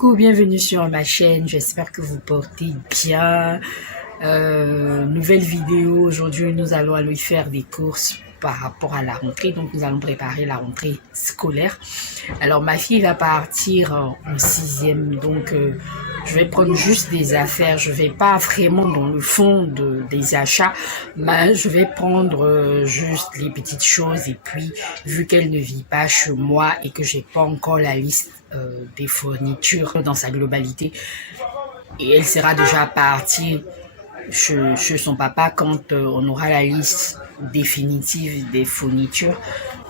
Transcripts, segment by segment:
Coucou, bienvenue sur ma chaîne, j'espère que vous portez bien. Nouvelle vidéo, aujourd'hui nous allons aller faire des courses par rapport à la rentrée, donc nous allons préparer la rentrée scolaire. Alors ma fille va partir en 6e, donc je vais prendre juste des affaires, je vais pas vraiment dans le fond des achats, mais je vais prendre juste les petites choses. Et puis vu qu'elle ne vit pas chez moi et que j'ai pas encore la liste des fournitures dans sa globalité, et elle sera déjà partie chez son papa quand on aura la liste définitive des fournitures.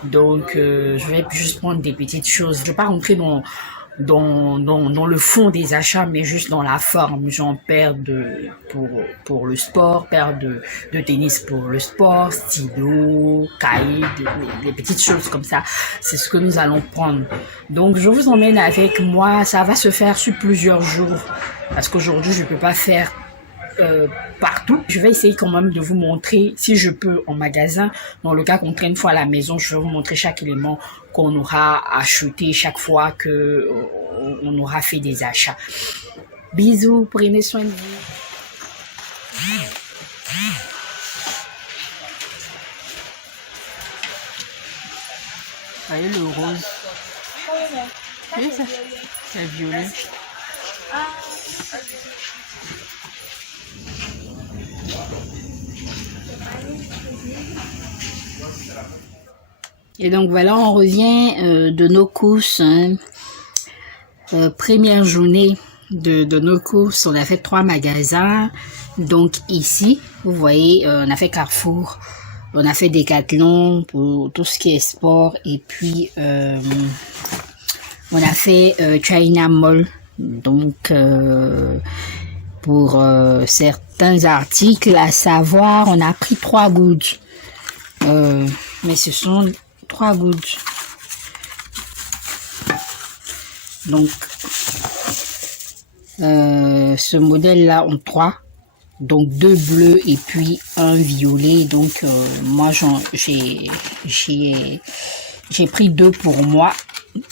Donc je vais juste prendre des petites choses, je vais pas rentrer dans le fond des achats, mais juste dans la forme, genre paire pour le sport, paire de tennis pour le sport, stylo, cahier, des petites choses comme ça. C'est ce que nous allons prendre. Donc je vous emmène avec moi, ça va se faire sur plusieurs jours, parce qu'aujourd'hui je peux pas faire partout. Je vais essayer quand même de vous montrer, si je peux, en magasin. Dans le cas qu'on traîne une fois à la maison, je vais vous montrer chaque élément qu'on aura acheté chaque fois que on aura fait des achats. Bisous, prenez soin de vous. Voyez le rose. Oui, ça, c'est violet. Et donc voilà, on revient de nos courses, hein. Première journée de nos courses, on a fait 3 magasins. Donc ici, vous voyez, on a fait Carrefour, on a fait Decathlon pour tout ce qui est sport, et puis on a fait China Mall, donc pour certains articles, à savoir, on a pris 3 gouttes, mais ce sont 3 gouttes. Donc ce modèle là en 3, donc 2 bleus et puis un violet. Donc moi j'ai pris 2 pour moi,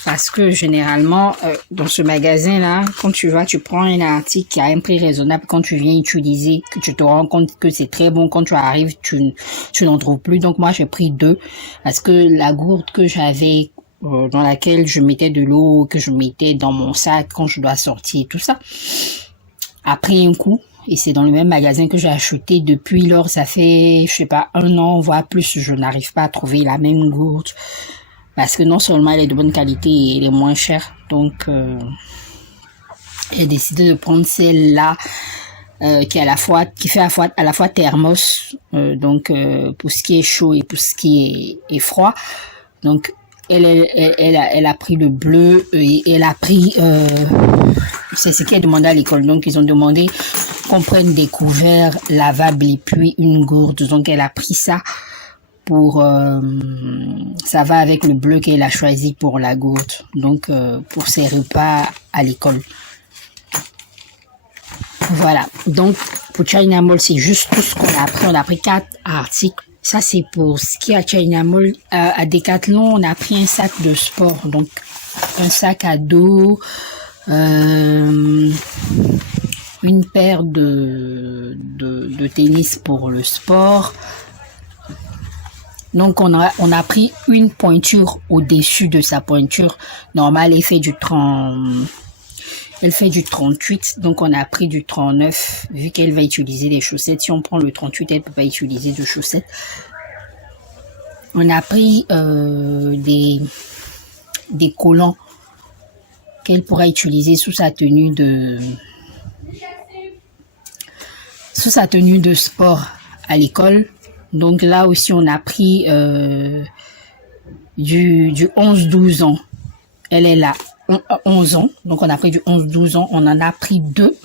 parce que généralement dans ce magasin là, quand tu vas, tu prends un article qui a un prix raisonnable, quand tu viens utiliser, que tu te rends compte que c'est très bon, quand tu arrives tu n'en trouves plus. Donc moi j'ai pris 2, parce que la gourde que j'avais dans laquelle je mettais de l'eau, que je mettais dans mon sac quand je dois sortir, tout ça, a pris un coup. Et c'est dans le même magasin que j'ai acheté. Depuis lors, ça fait, je sais pas, 1 an, voire plus, je n'arrive pas à trouver la même gourde. Parce que non seulement elle est de bonne qualité et elle est moins chère. Donc, j'ai décidé de prendre celle-là, qui fait à la fois thermos, donc pour ce qui est chaud et pour ce qui est froid. Donc, elle a pris le bleu, et elle a pris, c'est ce qu'elle demandé à l'école. Donc, ils ont demandé qu'on prenne des couverts lavables et puis une gourde. Donc, elle a pris ça pour, ça va avec le bleu qu'elle a choisi pour la gourde. Donc, pour ses repas à l'école. Voilà. Donc, pour China Mall, c'est juste tout ce qu'on a pris. On a pris 4 articles. Ça, c'est pour ce qui est à China Mall. À Decathlon, on a pris un sac de sport. Donc, un sac à dos, une paire de tennis pour le sport. Donc, on a pris une pointure au-dessus de sa pointure normale. Elle fait du 38, donc on a pris du 39, vu qu'elle va utiliser des chaussettes. Si on prend le 38, elle peut pas utiliser de chaussettes. On a pris des collants qu'elle pourra utiliser sous sa tenue de sport à l'école. Donc là aussi, on a pris du 11-12 ans. Elle est là. 11 ans, donc on a pris du 11-12 ans, on en a pris 2.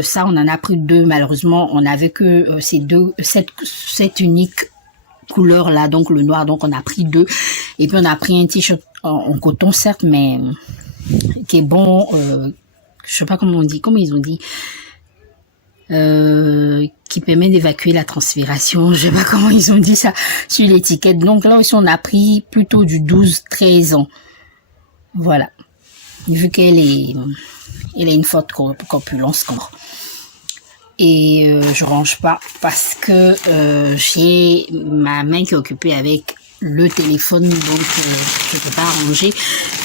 Ça, on en a pris 2. Malheureusement, on avait que cette unique couleur là, donc le noir, donc on a pris 2. Et puis on a pris un t-shirt en coton, certes, mais qui est bon, je sais pas comment ils ont dit, qui permet d'évacuer la transpiration, je sais pas comment ils ont dit ça sur l'étiquette. Donc là aussi, on a pris plutôt du 12-13 ans. Voilà. vu qu'elle elle a une forte corpulence. Et je range pas parce que j'ai ma main qui est occupée avec le téléphone, donc je peux pas ranger.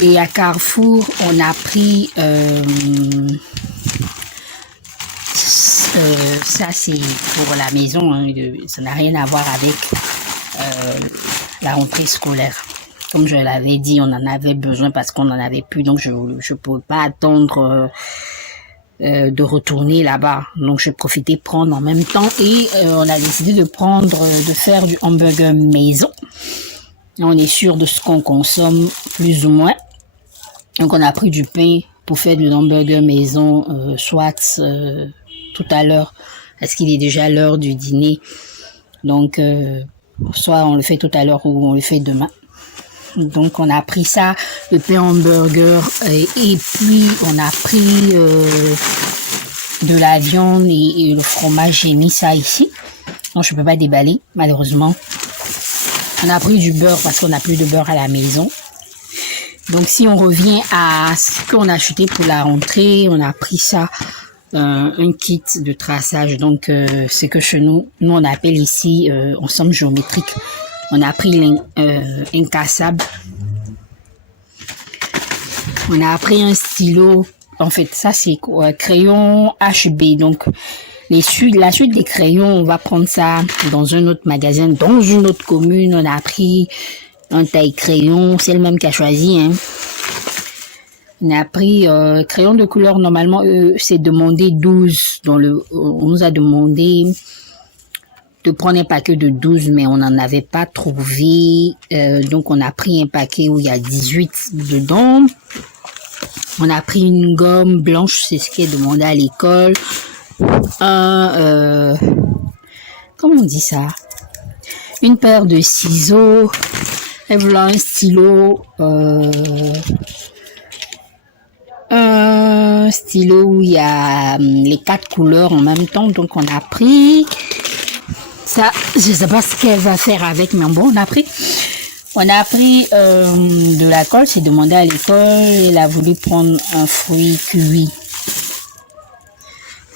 Et à Carrefour, on a pris ça, c'est pour la maison, hein, ça n'a rien à voir avec la rentrée scolaire. Comme je l'avais dit, on en avait besoin parce qu'on en avait plus, donc je ne pouvais pas attendre de retourner là-bas. Donc j'ai profité de prendre en même temps et on a décidé de faire du hamburger maison. On est sûr de ce qu'on consomme plus ou moins. Donc on a pris du pain pour faire du hamburger maison, soit tout à l'heure, parce qu'il est déjà l'heure du dîner. Donc soit on le fait tout à l'heure ou on le fait demain. Donc on a pris ça, le pain hamburger, et puis on a pris de la viande et le fromage. J'ai mis ça ici. Non, je peux pas déballer malheureusement. On a pris du beurre parce qu'on n'a plus de beurre à la maison. Donc si on revient à ce qu'on a acheté pour la rentrée, on a pris ça, un kit de traçage. Donc c'est que chez nous on appelle ici ensemble géométrique. On a pris l'incassable. On a pris un stylo. En fait, ça c'est crayon HB. Donc, la suite des crayons, on va prendre ça dans un autre magasin, dans une autre commune. On a pris un taille crayon. C'est le même qui a choisi. Hein. On a pris crayon de couleur. Normalement, c'est demandé 12. On nous a demandé de prendre un paquet de 12, mais on n'en avait pas trouvé. Donc, on a pris un paquet où il y a 18 dedans. On a pris une gomme blanche, c'est ce qui est demandé à l'école. Comment on dit ça? Une paire de ciseaux. Et voilà un stylo. Un stylo où il y a les 4 couleurs en même temps. Donc, on a pris... Ça, je sais pas ce qu'elle va faire avec, mais bon, on a pris de la colle, c'est demandé à l'école, elle a voulu prendre un fruit cuit.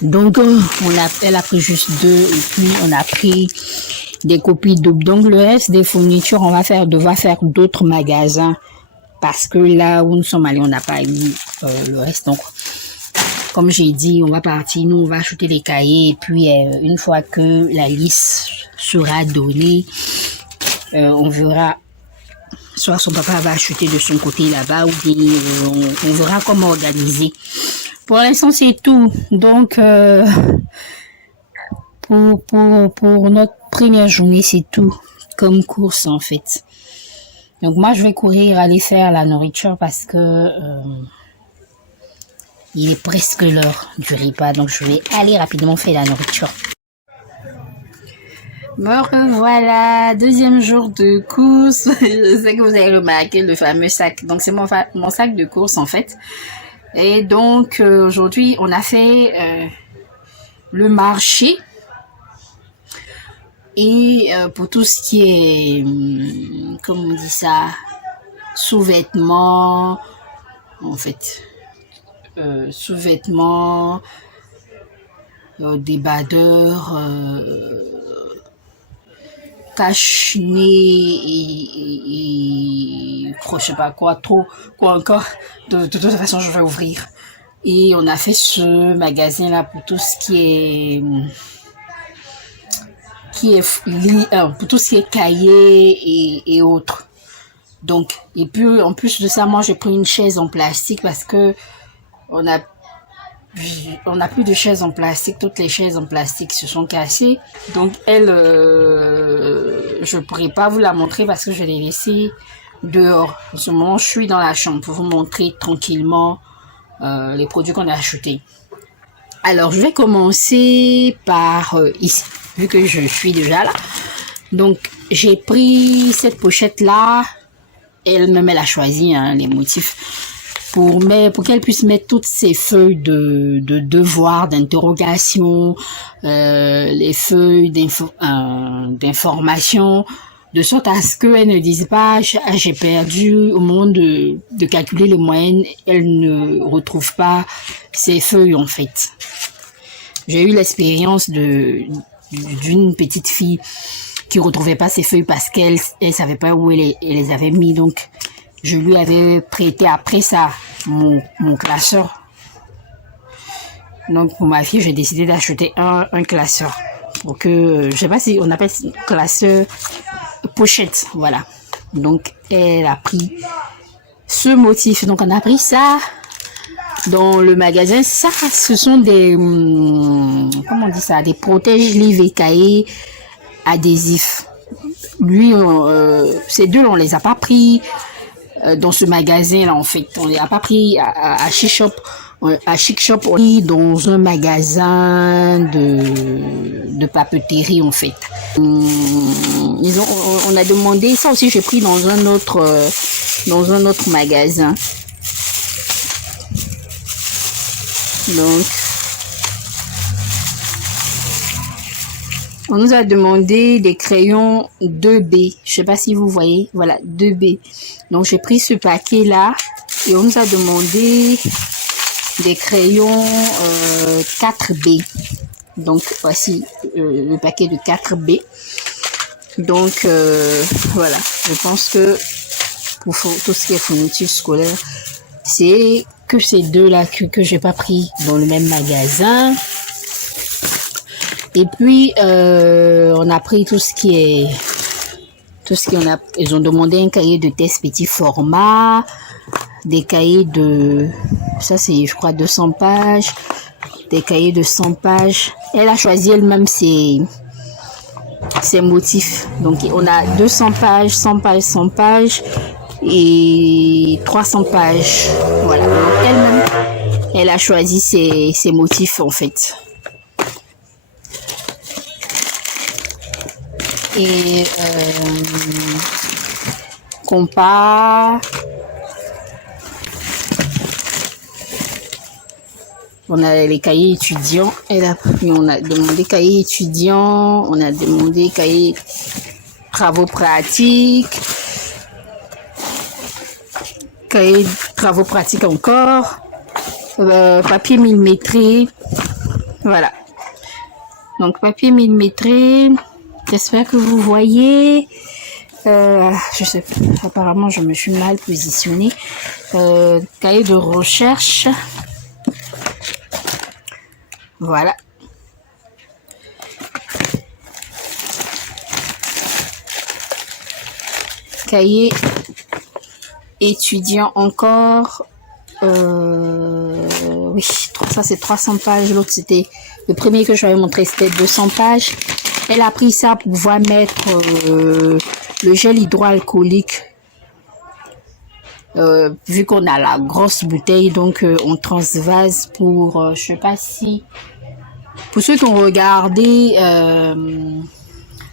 Donc, elle a pris juste 2, et puis on a pris des copies doubles. Donc, le reste des fournitures, on va devoir faire d'autres magasins, parce que là où nous sommes allés, on n'a pas eu le reste. Donc, comme j'ai dit, on va partir, nous on va acheter les cahiers et puis une fois que la liste sera donnée, on verra, soit son papa va acheter de son côté là-bas ou bien on verra comment organiser. Pour l'instant c'est tout. Donc pour notre première journée c'est tout comme course en fait. Donc moi je vais courir aller faire la nourriture parce que il est presque l'heure du repas, donc je vais aller rapidement faire la nourriture. Bon, voilà, deuxième jour de course. Je sais que vous avez remarqué le fameux sac. Donc, c'est mon sac de course, en fait. Et donc, aujourd'hui, on a fait le marché. Et pour tout ce qui est, comment on dit ça, sous-vêtements, en fait... sous-vêtements, débardeurs, cache-nez et je sais pas quoi encore. De toute façon, je vais ouvrir. Et on a fait ce magasin-là pour tout ce pour tout ce qui est cahier et autres. Donc, et puis en plus de ça, moi j'ai pris une chaise en plastique parce que on a plus de chaises en plastique. Toutes les chaises en plastique se sont cassées. Donc elle, je pourrais pas vous la montrer parce que je l'ai laissée dehors. En ce moment, je suis dans la chambre pour vous montrer tranquillement les produits qu'on a achetés. Alors, je vais commencer par ici, vu que je suis déjà là. Donc, j'ai pris cette pochette-là. Elle-même, elle a choisi les motifs pour qu'elle puisse mettre toutes ces feuilles de devoirs, d'interrogation, les feuilles d'information, de sorte à ce qu'elle ne dise pas « j'ai perdu » au moment de calculer les moyennes, elle ne retrouve pas ses feuilles en fait. J'ai eu l'expérience d'une petite fille qui retrouvait pas ses feuilles parce qu'elle savait pas où elle les avait mis, donc je lui avais prêté après ça mon classeur. Donc pour ma fille, j'ai décidé d'acheter un classeur pour que, je sais pas si on appelle classeur pochette, voilà. Donc elle a pris ce motif, donc on a pris ça dans le magasin. Ça, ce sont des comment on dit ça, des protège-livres et cahiers adhésifs. Lui, ces deux, on les a pas pris dans ce magasin là en fait. On les a pas pris à Chic Shop. À Chic Shop, on est dans un magasin de papeterie en fait. On a demandé ça aussi, j'ai pris dans un autre magasin. Donc on nous a demandé des crayons 2B. Je sais pas si vous voyez, voilà, 2B. Donc j'ai pris ce paquet là et on nous a demandé des crayons 4B. Donc voici le paquet de 4B. Donc voilà, je pense que pour tout ce qui est fourniture scolaire, c'est que ces deux là que j'ai pas pris dans le même magasin. Et puis on a pris ils ont demandé un cahier de test petit format, des cahiers de, ça c'est je crois 200 pages, des cahiers de 100 pages. Elle a choisi elle-même ses motifs. Donc on a 200 pages, 100 pages, 100 pages et 300 pages. Voilà. Donc elle-même, elle a choisi ses motifs en fait. Et compas. On a les cahiers étudiants. On a demandé cahiers étudiants. On a demandé cahiers travaux pratiques. Cahiers travaux pratiques encore. Papier millimétré. Voilà. Donc papier millimétré. J'espère que vous voyez. Je sais pas. Apparemment, je me suis mal positionnée. Cahier de recherche. Voilà. Cahier étudiant encore. Oui, ça c'est 300 pages. L'autre c'était le premier que je vais montrer, c'était 200 pages. Elle a pris ça pour pouvoir mettre le gel hydroalcoolique. Vu qu'on a la grosse bouteille, donc on transvase pour, je sais pas si, pour ceux qui ont regardé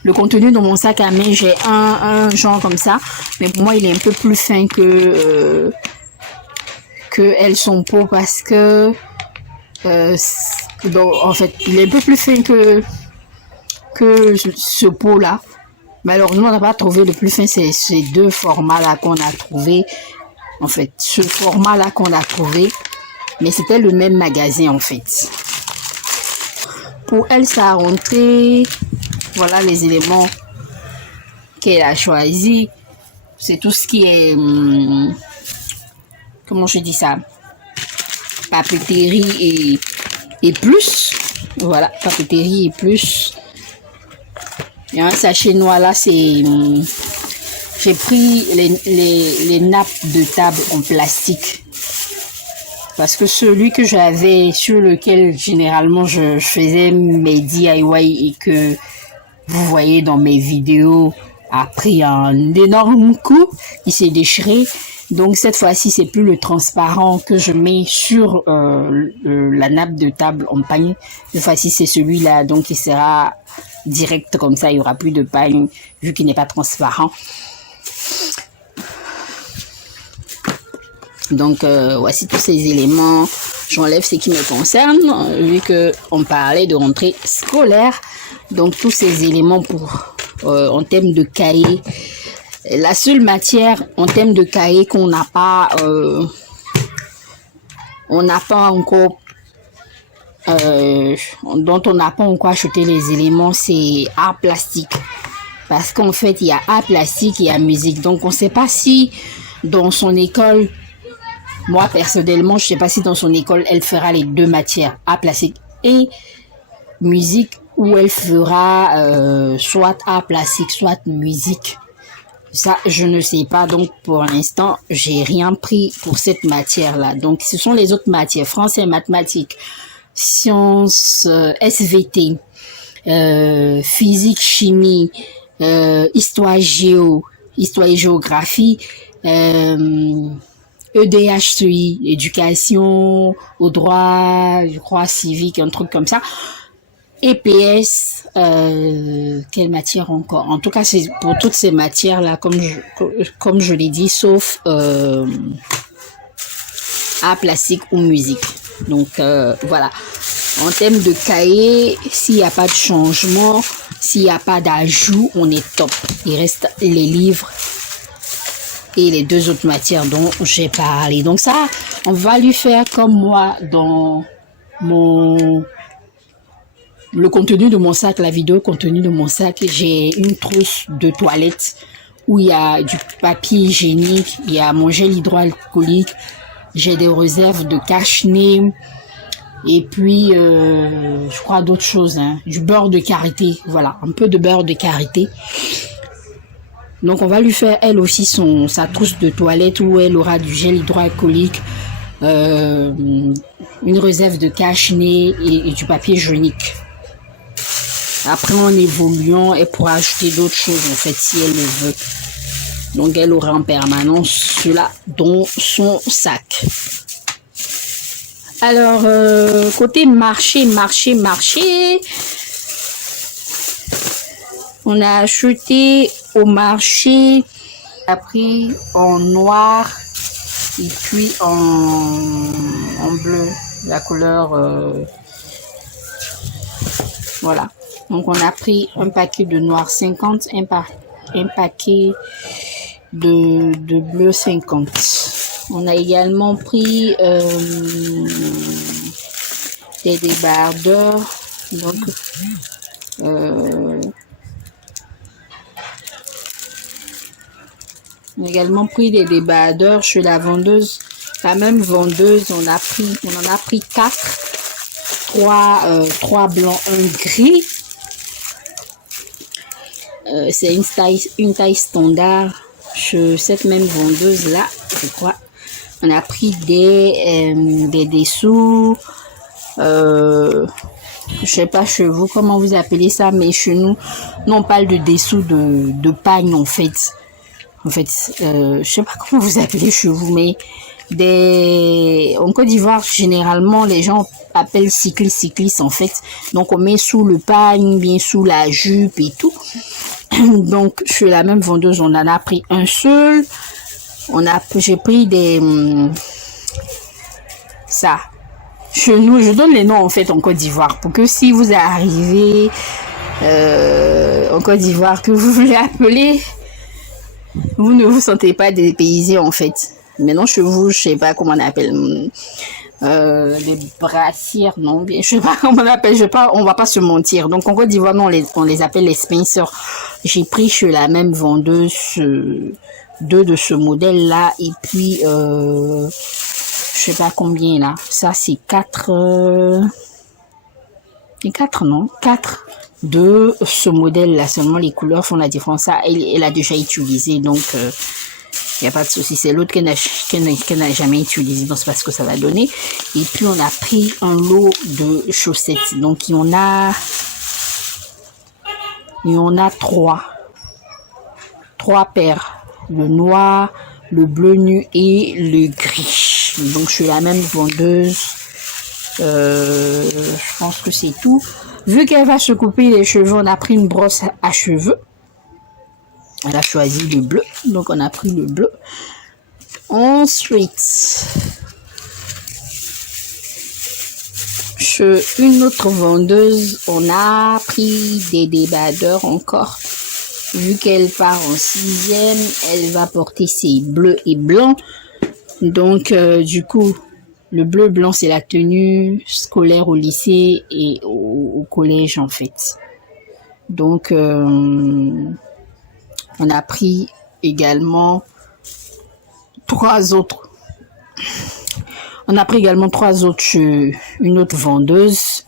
le contenu de mon sac à main, j'ai un genre comme ça, mais pour moi il est un peu plus fin que elles sont peau parce que donc, en fait il est un peu plus fin que ce pot là. Malheureusement on n'a pas trouvé le plus fin, c'est ces deux formats là qu'on a trouvé. En fait, ce format-là qu'on a trouvé, mais c'était le même magasin en fait. Pour elle, sa rentrée, voilà les éléments qu'elle a choisi. C'est tout ce qui est, comment je dis ça, papeterie et plus. Voilà, papeterie et plus. Il y a un sachet noir là, c'est... J'ai pris les nappes de table en plastique parce que celui que j'avais, sur lequel généralement je faisais mes DIY et que vous voyez dans mes vidéos, a pris un énorme coup, il s'est déchiré. Donc cette fois-ci, c'est plus le transparent que je mets sur la nappe de table en pagne. Cette fois-ci, c'est celui-là, donc il sera direct comme ça, il n'y aura plus de pagne vu qu'il n'est pas transparent. Donc voici tous ces éléments. J'enlève ce qui me concerne vu que on parlait de rentrée scolaire. Donc tous ces éléments pour en termes de cahier. La seule matière en termes de cahier qu'on n'a pas, encore, dont on n'a pas encore acheté les éléments, c'est art plastique. Parce qu'en fait, il y a art plastique et il y a musique. Donc, on ne sait pas si dans son école, moi personnellement, je ne sais pas si dans son école, elle fera les deux matières, art plastique et musique, ou elle fera soit art plastique, soit musique. Ça, je ne sais pas. Donc, pour l'instant, j'ai rien pris pour cette matière-là. Donc, ce sont les autres matières. Français, mathématiques, sciences, SVT, physique, chimie, histoire et géographie, EDHCI, éducation, au droit, je crois, civique, un truc comme ça. EPS, quelle matière encore? En tout cas, c'est pour toutes ces matières-là, comme je l'ai dit, sauf art plastique ou musique. Donc, voilà. En termes de cahier, s'il n'y a pas de changement, s'il n'y a pas d'ajout, on est top. Il reste les livres et les deux autres matières dont j'ai parlé. Donc ça, on va lui faire comme moi dans le contenu de mon sac, la vidéo contenu de mon sac. J'ai une trousse de toilette où il y a du papier hygiénique, il y a mon gel hydroalcoolique, j'ai des réserves de cache-nez et puis je crois d'autres choses, hein, du beurre de karité, voilà, un peu de beurre de karité. Donc on va lui faire elle aussi sa trousse de toilette où elle aura du gel hydroalcoolique, une réserve de cache-nez et du papier hygiénique. Après, en évoluant, elle pourra ajouter d'autres choses, en fait, si elle le veut. Donc, elle aura en permanence cela dans son sac. Alors, côté marché. On a acheté au marché, on a pris en noir et puis en bleu, la couleur... voilà. Donc, on a pris un paquet de noir 50, un paquet de bleu 50. On a également pris des débardeurs. Donc, on a également pris des débardeurs chez la vendeuse. La même vendeuse, on en a pris 4. 3 blancs, 1 gris. C'est une taille standard chez cette même vendeuse là, je crois. On a pris des dessous, je sais pas chez vous comment vous appelez ça, mais chez nous on parle de dessous de pagne en fait. Je sais pas comment vous appelez chez vous, mais en Côte d'Ivoire généralement les gens appellent cyclis en fait. Donc on met sous le pagne, bien sous la jupe et tout. Donc chez la même vendeuse on en a pris un seul. J'ai pris des ça. Chez nous, je donne les noms en fait en Côte d'Ivoire pour que si vous arrivez en Côte d'Ivoire, que vous voulez appeler, vous ne vous sentez pas dépaysé en fait. Maintenant chez vous, je sais pas comment on appelle, les brassières, non, je sais pas comment on appelle, on va pas se mentir. Donc en Côte d'Ivoire, on les appelle les Spencer. J'ai pris chez la même vendeuse 2 de ce modèle là et puis je sais pas combien là. Ça c'est 4 et 4 non 4 de ce modèle là, seulement les couleurs font la différence. Ça elle a déjà utilisé, donc il n'y a pas de souci. C'est l'autre qu'elle n'a jamais utilisé, donc c'est parce que ça va donner. Et puis on a pris un lot de chaussettes, donc il y en a 3 paires, le noir, le bleu nu et le gris. Donc je suis la même vendeuse. Je pense que c'est tout. Vu qu'elle va se couper les cheveux, on a pris une brosse à cheveux. Elle a choisi le bleu, donc on a pris le bleu. Ensuite, chez une autre vendeuse, on a pris des débardeurs encore. vu qu'elle part en 6e, elle va porter ses bleus et blancs. Donc, du coup, le bleu blanc, c'est la tenue scolaire au lycée et au collège, en fait. Donc, on a pris également 3 autres. On a pris également 3 autres, une autre vendeuse.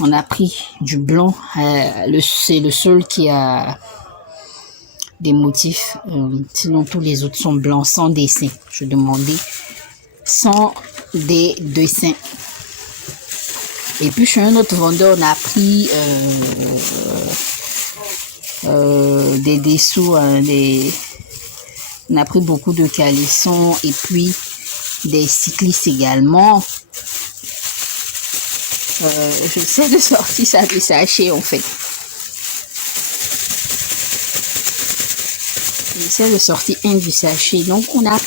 On a pris du blanc. C'est le seul qui a des motifs. Sinon, tous les autres sont blancs, sans dessin. Je demandais sans des dessins. Et puis, chez un autre vendeur, on a pris des dessous, on a pris beaucoup de calissons et puis des cyclistes également. J'essaie de sortir ça du sachet en fait. J'essaie de sortir un du sachet. Donc on a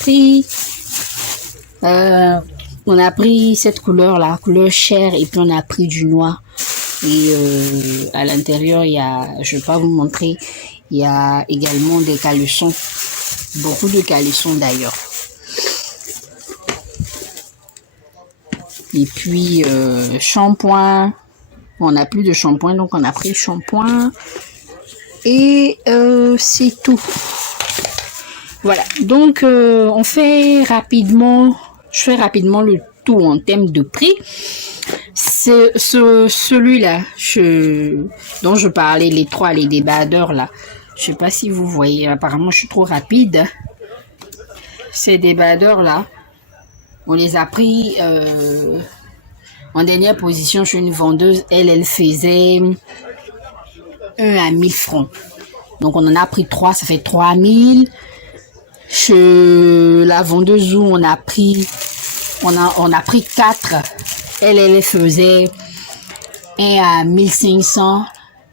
pris cette couleur là, couleur chair, et puis on a pris du noir. Et à l'intérieur, il y a, je vais pas vous montrer, il y a également des caleçons, beaucoup de caleçons d'ailleurs. Et puis shampoing, on n'a plus de shampoing, donc on a pris shampoing. Et c'est tout. Voilà, donc je fais rapidement le tour en termes de prix. C'est celui-là dont je parlais, les débardeurs là. Je sais pas si vous voyez, apparemment je suis trop rapide. Ces débardeurs là, on les a pris en dernière position chez une vendeuse. Elle faisait 1 à 1000 francs. Donc on en a pris 3, ça fait 3000. Chez la vendeuse où on a pris 4. Elle faisait 1 à 1500.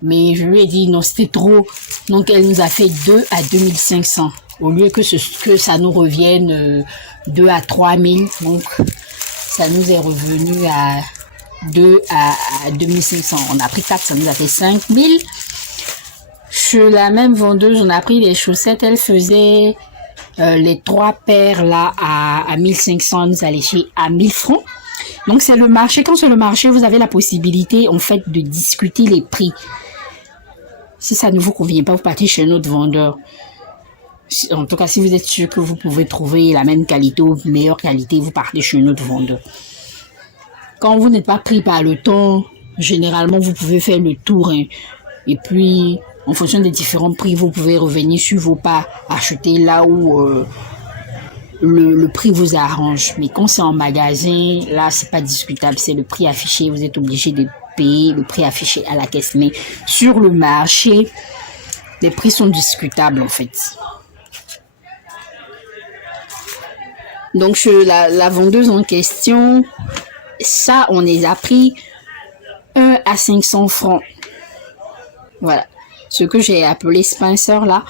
Mais je lui ai dit non, c'était trop. Donc elle nous a fait 2 à 2500. Au lieu que ça nous revienne 2 à 3000. Donc ça nous est revenu à 2 à 2500. On a pris 4, ça nous a fait 5000. Chez la même vendeuse, on a pris les chaussettes. Elle faisait les 3 paires là à 1500. Nous a léché à 1000 francs. Donc c'est le marché. Quand c'est le marché, vous avez la possibilité en fait de discuter les prix. Si ça ne vous convient pas, vous partez chez un autre vendeur. En tout cas, si vous êtes sûr que vous pouvez trouver la même qualité ou meilleure qualité, vous partez chez un autre vendeur. Quand vous n'êtes pas pris par le temps, généralement, vous pouvez faire le tour. Hein. Et puis, en fonction des différents prix, vous pouvez revenir sur vos pas, acheter là où le prix vous arrange. Mais quand c'est en magasin, là, c'est pas discutable. C'est le prix affiché. Vous êtes obligé de payer le prix affiché à la caisse. Mais sur le marché, les prix sont discutables, en fait. Donc, la vendeuse en question, ça, on les a pris 1 à 500 francs. Voilà. Ce que j'ai appelé Spencer, là,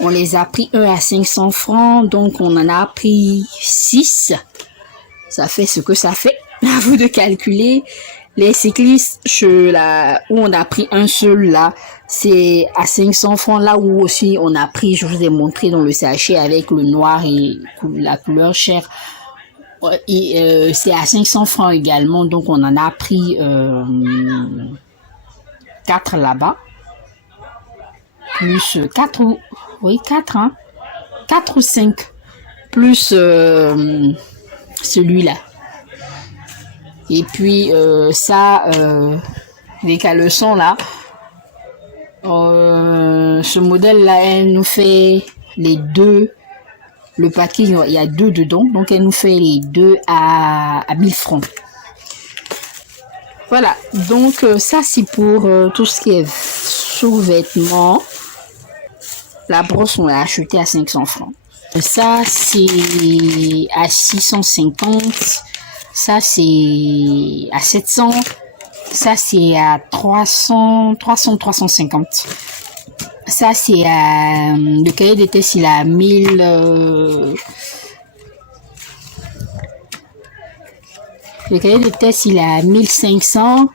on les a pris 1 à 500 francs. Donc, on en a pris 6. Ça fait ce que ça fait. À vous de calculer. Les cyclistes, où on a pris un seul, là, c'est à 500 francs. Là où aussi on a pris, je vous ai montré dans le sachet avec le noir et la couleur chair. C'est à 500 francs également. Donc, on en a pris 4 là-bas. Plus 4 ou... Oui, 4, hein. 4 ou 5. Plus celui-là. Et puis, les caleçons, là. Ce modèle-là, elle nous fait les 2. Le paquet, il y a 2 dedans. Donc, elle nous fait les 2 à 1000 francs. Voilà. Donc, ça, c'est pour tout ce qui est sous-vêtements. La brosse, on l'a acheté à 500 francs. Ça, c'est à 650. Ça, c'est à 700. Ça, c'est à 350. Ça, c'est à... Le cahier des tests, il est à 1000... Le cahier de test, il est à 1500.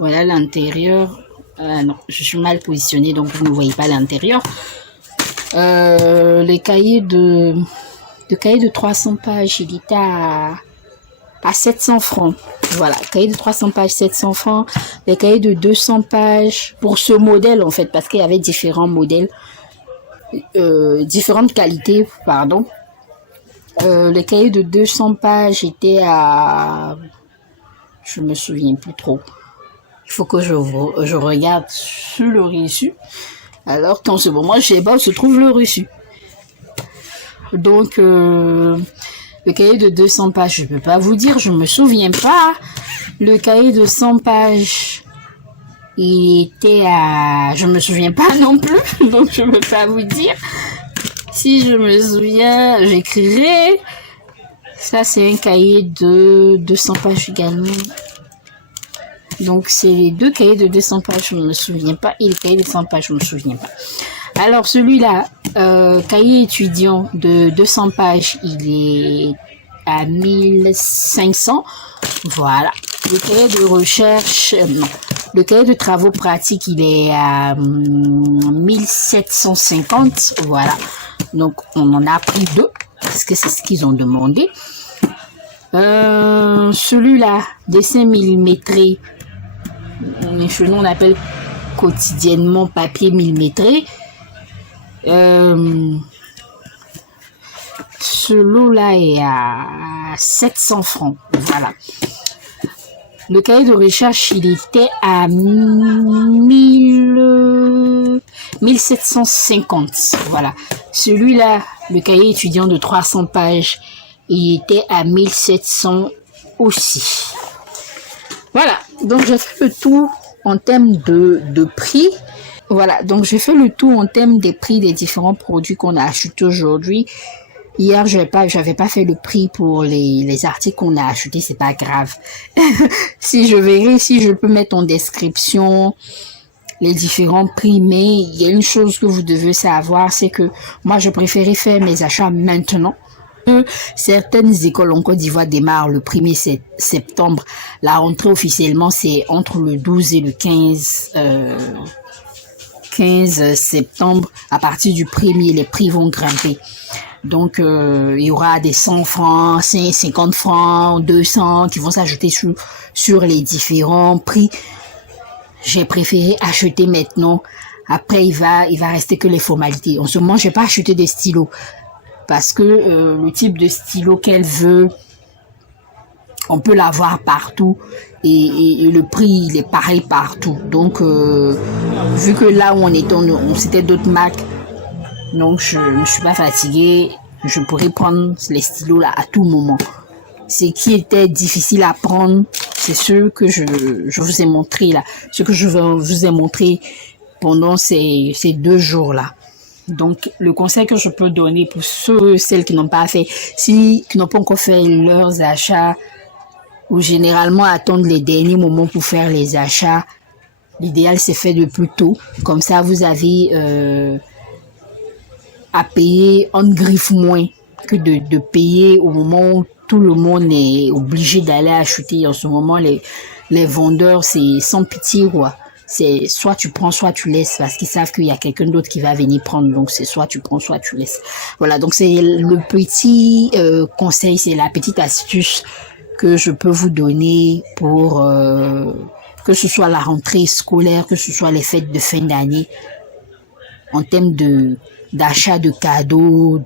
Voilà l'intérieur. Non, je suis mal positionnée, donc vous ne voyez pas l'intérieur. Les cahiers de 300 pages, il était à 700 francs. Voilà, cahier de 300 pages, 700 francs. Les cahiers de 200 pages, pour ce modèle, en fait, parce qu'il y avait différents modèles, différentes qualités, pardon. Les cahiers de 200 pages étaient à... Je me souviens plus trop. Il faut que je regarde sur le reçu. Alors qu'en ce moment, je sais pas où se trouve le reçu. Donc, le cahier de 200 pages, je peux pas vous dire, je me souviens pas. Le cahier de 100 pages, il était à... Je me souviens pas non plus, donc je peux pas vous dire. Si je me souviens, j'écrirai. Ça, c'est un cahier de 200 pages également. Donc, c'est les deux cahiers de 200 pages, je ne me souviens pas. Et le cahier de 100 pages, je ne me souviens pas. Alors, celui-là, cahier étudiant de 200 pages, il est à 1500. Voilà. Le cahier de recherche, non. Le cahier de travaux pratiques, il est à 1750. Voilà. Donc, on en a pris deux, parce que c'est ce qu'ils ont demandé. Celui-là, dessin millimétré, chez nous on appelle quotidiennement papier millimétré. Celui-là est à 700 francs. Voilà. Le cahier de recherche, il était à 1750. Voilà. Celui-là, le cahier étudiant de 300 pages, il était à 1700 aussi. Voilà. Donc, j'ai fait le tour en termes de prix. Voilà. Donc, j'ai fait le tour en termes des prix des différents produits qu'on a achetés aujourd'hui. Hier, j'avais pas fait le prix pour les articles qu'on a achetés, c'est pas grave. Si je verrai, si je peux mettre en description les différents prix, mais il y a une chose que vous devez savoir, c'est que moi, je préférais faire mes achats maintenant. Certaines écoles en Côte d'Ivoire démarrent le 1er septembre. La rentrée officiellement, c'est entre le 12 et le 15 septembre. À partir du 1er, les prix vont grimper. Donc, il y aura des 100 francs, 50 francs, 200 qui vont s'ajouter sur les différents prix. J'ai préféré acheter maintenant. Après, il va rester que les formalités. En ce moment, je vais pas acheter des stylos parce que le type de stylo qu'elle veut, on peut l'avoir partout et le prix, il est pareil partout. Donc, vu que là où on était, on c'était d'autres marques. Donc, je ne suis pas fatiguée. Je pourrais prendre les stylos là à tout moment. Ce qui était difficile à prendre, c'est ce que je vous ai montré là. Ce que je vous ai montré pendant ces 2 jours là. Donc, le conseil que je peux donner pour celles qui n'ont pas fait, qui n'ont pas encore fait leurs achats, ou généralement attendre les derniers moments pour faire les achats, l'idéal c'est fait de plus tôt. Comme ça, vous avez à payer, on griffe moins que de payer au moment où tout le monde est obligé d'aller acheter. En ce moment, les vendeurs, c'est sans pitié, quoi. C'est soit tu prends, soit tu laisses, parce qu'ils savent qu'il y a quelqu'un d'autre qui va venir prendre. Donc, c'est soit tu prends, soit tu laisses. Voilà, donc c'est le petit conseil, c'est la petite astuce que je peux vous donner pour que ce soit la rentrée scolaire, que ce soit les fêtes de fin d'année, en termes d'achat de cadeaux,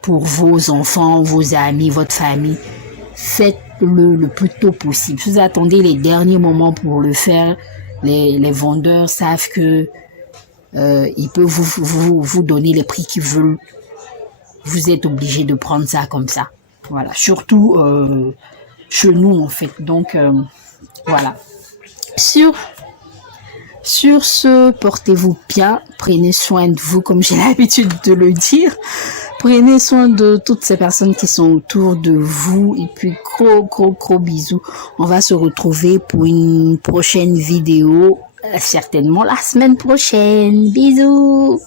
pour vos enfants, vos amis, votre famille. Faites-le le plus tôt possible. Si vous attendez les derniers moments pour le faire, les vendeurs savent que ils peuvent vous donner les prix qu'ils veulent. Vous êtes obligé de prendre ça comme ça. Voilà. Surtout chez nous, en fait. Donc, voilà. Sur ce, portez-vous bien, prenez soin de vous comme j'ai l'habitude de le dire. Prenez soin de toutes ces personnes qui sont autour de vous et puis gros bisous. On va se retrouver pour une prochaine vidéo, certainement la semaine prochaine. Bisous.